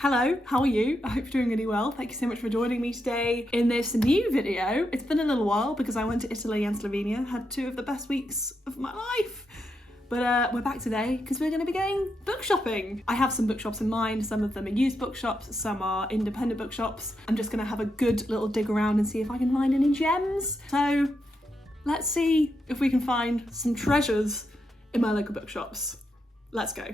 Hello, how are you? I hope you're doing really well. Thank you so much for joining me today in this new video. It's been a little while because I went to Italy and Slovenia, had two of the best weeks of my life. But we're back today because we're going to be going book shopping. I have some bookshops in mind. Some of them are used bookshops, some are independent bookshops. I'm just going to have a good little dig around and see if I can find any gems. So let's see if we can find some treasures in my local bookshops. Let's go.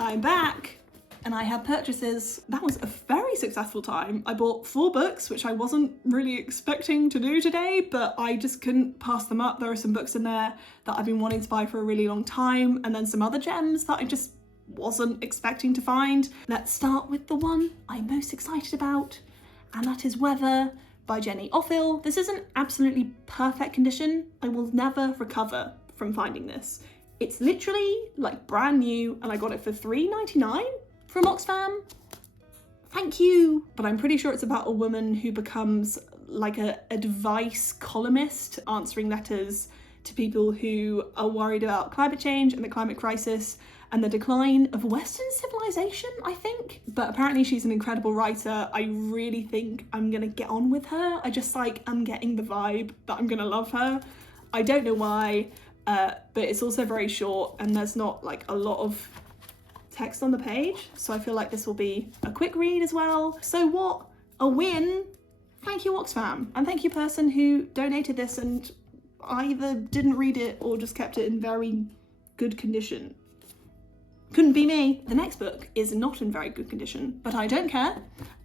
I'm back and I have purchases. That was a very successful time. I bought 4 books, which I wasn't really expecting to do today, but I just couldn't pass them up. There are some books in there that I've been wanting to buy for a really long time, and then some other gems that I just wasn't expecting to find. Let's start with the one I'm most excited about, and that is Weather by Jenny Offill. This is an absolutely perfect condition. I will never recover from finding this. It's literally like brand new, and I got it for $3.99 from Oxfam. Thank you. But I'm pretty sure it's about a woman who becomes like a advice columnist answering letters to people who are worried about climate change and the climate crisis and the decline of Western civilization, I think. But apparently she's an incredible writer. I really think I'm gonna get on with her. I'm getting the vibe that I'm gonna love her. I don't know why, but it's also very short and there's not like a lot of text on the page. So I feel like this will be a quick read as well. So what a win. Thank you, Oxfam. And thank you, person who donated this and either didn't read it or just kept it in very good condition. Couldn't be me. The next book is not in very good condition, but I don't care.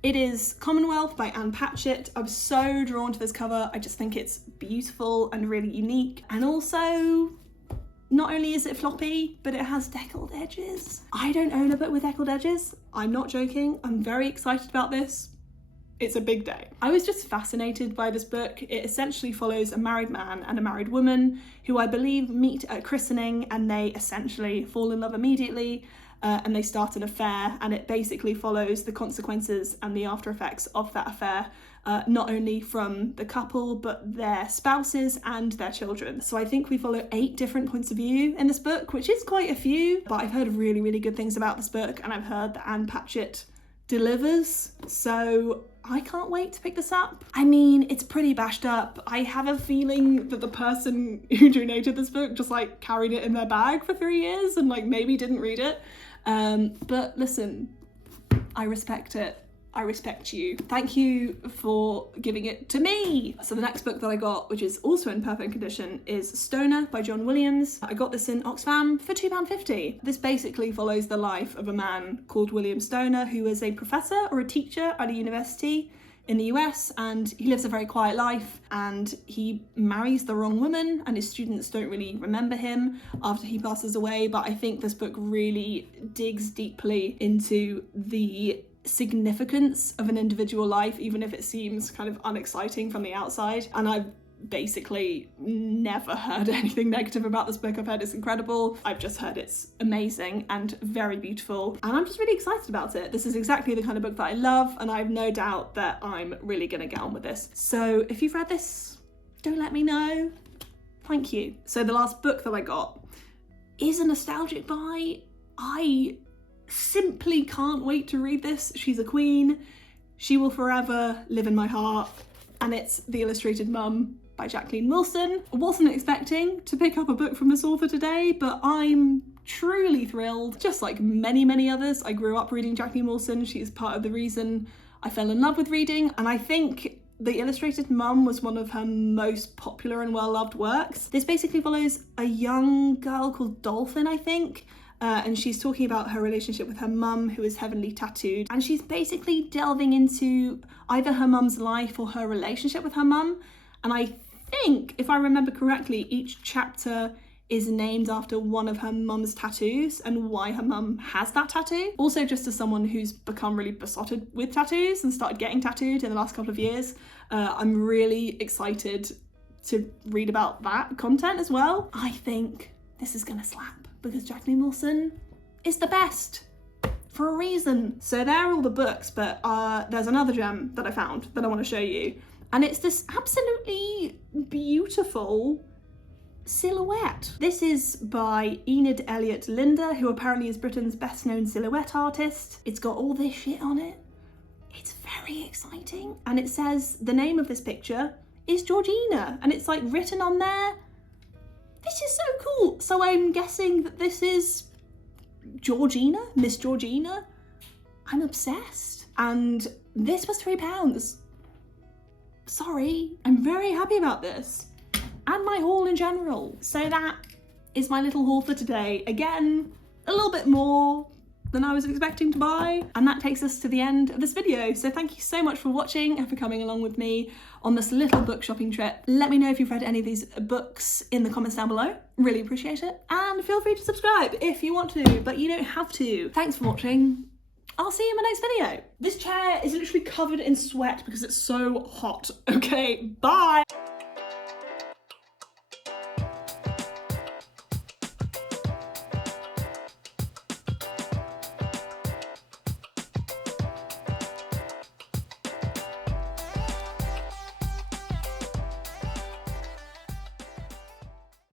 It is Commonwealth by Patchett. I'm so drawn to this cover. I just think it's beautiful and really unique. And also, not only is it floppy, but it has deckled edges. I don't own a book with deckled edges. I'm not joking. I'm very excited about this. It's a big day. I was just fascinated by this book. It essentially follows a married man and a married woman who I believe meet at christening, and they essentially fall in love immediately and they start an affair, and it basically follows the consequences and the after effects of that affair, not only from the couple but their spouses and their children. So I think we follow 8 different points of view in this book, which is quite a few, but I've heard really, really good things about this book, and I've heard that Patchett delivers, so I can't wait to pick this up. I mean, it's pretty bashed up. I have a feeling that the person who donated this book just like carried it in their bag for 3 years and like maybe didn't read it. But listen, I respect it. I respect you. Thank you for giving it to me. So the next book that I got, which is also in perfect condition, is Stoner by John Williams. I got this in Oxfam for £2.50. This basically follows the life of a man called William Stoner, who is a professor or a teacher at a university in the US, and he lives a very quiet life, and he marries the wrong woman, and his students don't really remember him after he passes away. But I think this book really digs deeply into the significance of an individual life, even if it seems kind of unexciting from the outside. And I've basically never heard anything negative about this book. I've heard it's incredible. I've just heard it's amazing and very beautiful, and I'm just really excited about it. This is exactly the kind of book that I love, and I have no doubt that I'm really gonna get on with this. So if you've read this, do let me know. Thank you. So the last book that I got is a nostalgic buy. I simply can't wait to read this. She's a queen. She will forever live in my heart. And it's The Illustrated Mum by Jacqueline. I wasn't expecting to pick up a book from this author today, but I'm truly thrilled. Just like many, many others, I grew up reading Jacqueline Wilson. She is part of the reason I fell in love with reading. And I think The Illustrated Mum was one of her most popular and well-loved works. This basically follows a young girl called Dolphin, I think, and she's talking about her relationship with her mum, who is heavily tattooed, and she's basically delving into either her mum's life or her relationship with her mum. And I think, if I remember correctly, each chapter is named after one of her mum's tattoos and why her mum has that tattoo. Also, just as someone who's become really besotted with tattoos and started getting tattooed in the last couple of years, I'm really excited to read about that content as well. I think this is gonna slap, because Jacqueline Wilson is the best for a reason. So there are all the books, but there's another gem that I found that I want to show you. And it's this absolutely beautiful silhouette. This is by Enid Elliott Linder, who apparently is Britain's best known silhouette artist. It's got all this shit on it. It's very exciting. And it says the name of this picture is Georgina, and it's like written on there. This is so cool. So I'm guessing that this is Georgina, Miss Georgina. I'm obsessed. And this was £3. Sorry, I'm very happy about this. And my haul in general. So that is my little haul for today. Again, a little bit more than I was expecting to buy. And that takes us to the end of this video. So thank you so much for watching and for coming along with me on this little book shopping trip. Let me know if you've read any of these books in the comments down below. Really appreciate it. And feel free to subscribe if you want to, but you don't have to. Thanks for watching. I'll see you in my next video. This chair is literally covered in sweat because it's so hot. Okay, bye.